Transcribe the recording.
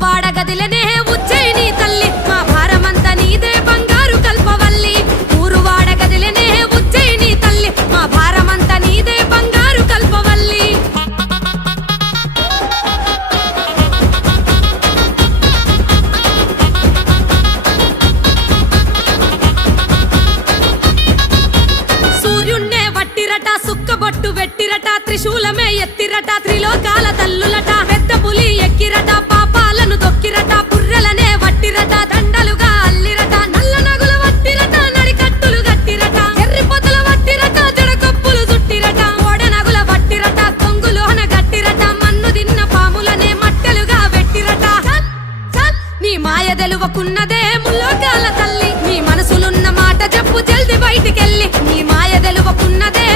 ఊరువాడ గదిలనే ఉజ్జయిని తల్లి మా భారమంతా నీదే బంగారు కల్పవల్లి ఊరువాడ గదిలనే ఉజ్జయిని తల్లి మా భారమంతా నీదే బంగారు కల్పవల్లి సూర్యున్నే వట్టిరట సుక్కబొట్టు వెట్టిరట త్రిశూలమే ఎత్తిరట త్రిలోకాల తల్లులట పెద్ద పులి ఎక్కిరట పాపాలను దొక్కిరట పుర్రెలనే వట్టిరట దండలుగా అల్లిరట నల్ల నగుల వట్టిరట నడికట్టులు గట్టిరట ఎర్రి పొదల వట్టిరట జడకొప్పులు చుట్టిరట ఓడ నగుల వట్టిరట కొంగులోన గట్టిరట మన్ను దిన్న పాములనే మట్టెలుగా వెట్టిరట నీ మాయ తెలువకున్నదే ముల్లోకాల తల్లి నీ మనసులున్న మాట చెప్పు జల్ది బయటికెళ్ళి నీ మాయ తెలువకున్నదే